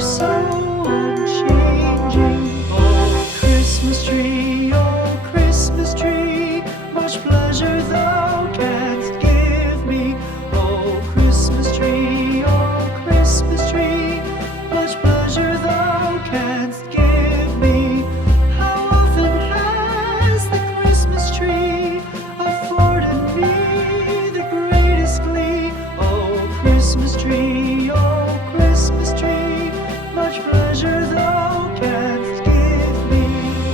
so unchanging. Oh, Christmas tree, much pleasure thou canst give me. Oh, Christmas tree, much pleasure thou canst give me. How often has the Christmas tree afforded me the greatest glee? Oh, Christmas tree, much pleasure thou canst give me.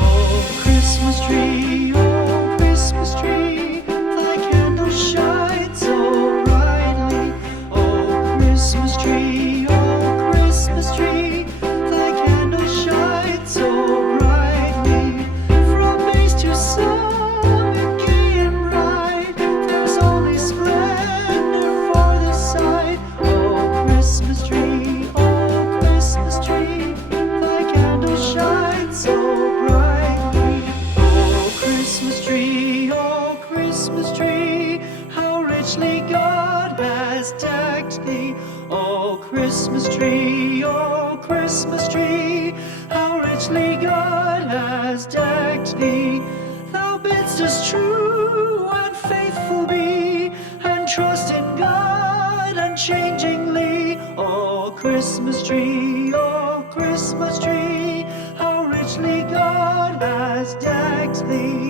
Oh, Christmas tree, thy candles shine so brightly. Oh, Christmas tree, thy candles shine so brightly. From base to summit, gay and bright, there's only splendor for the sight. Oh, Christmas tree, thy candles shine so brightly. Oh, Christmas tree, how richly God has decked thee. Oh, Christmas tree, how richly God has decked thee. Thou bidst us true and faithful be, and trust in God unchangingly. Oh, Christmas tree, how richly God has decked thee.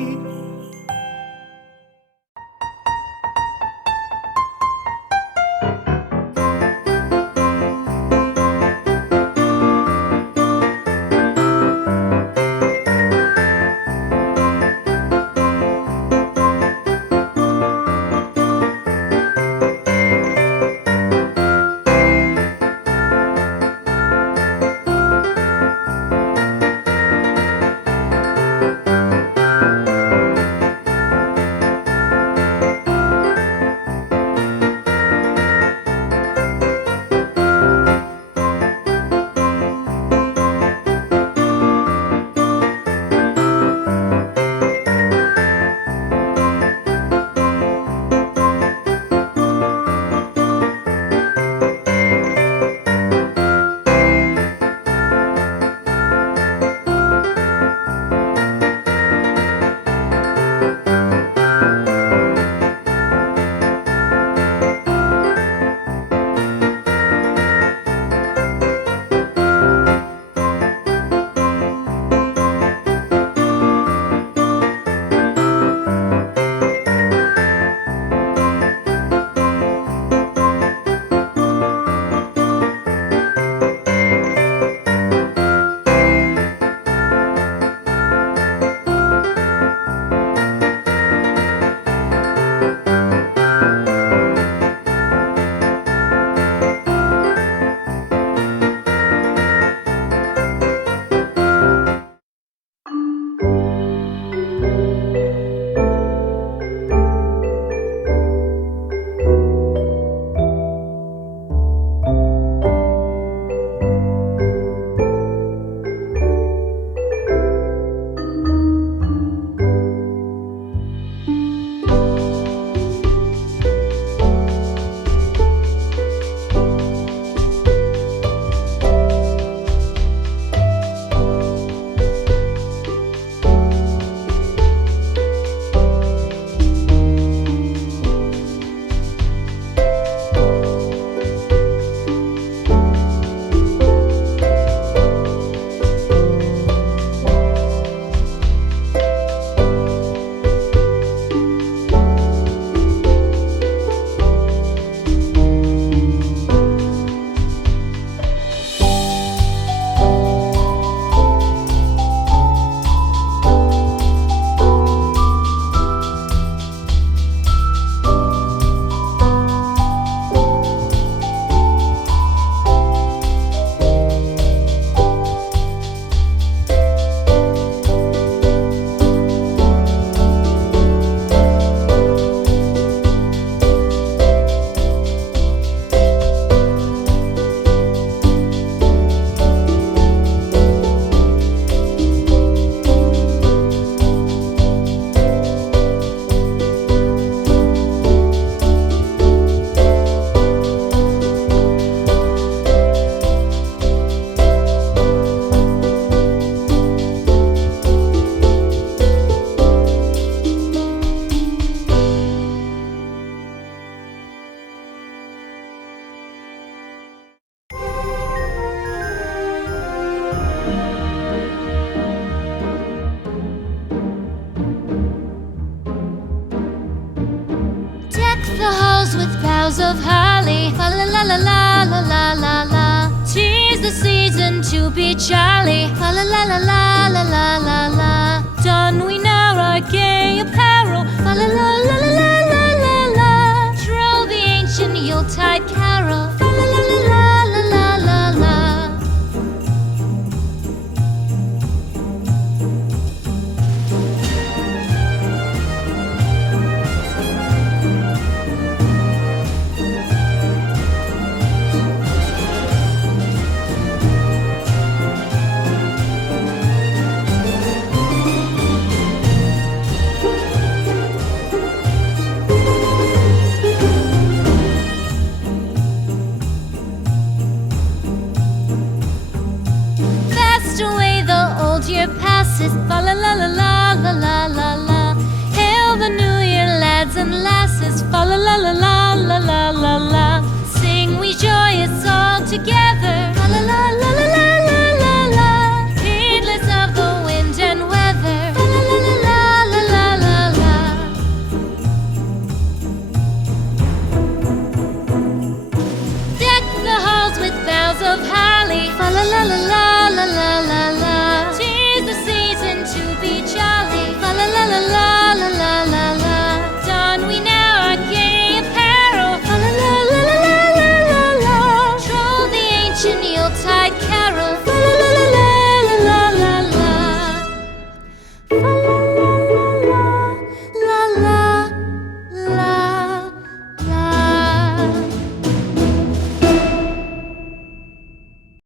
la la la la la la. 'Tis the season to be jolly. Fa la la la la la la la la. Don we now our gay apparel. Fa la la la la la la la la. Troll the ancient Yuletide carol. Fa la la la la la la la la. Fast away the old year passes. Fa la la la la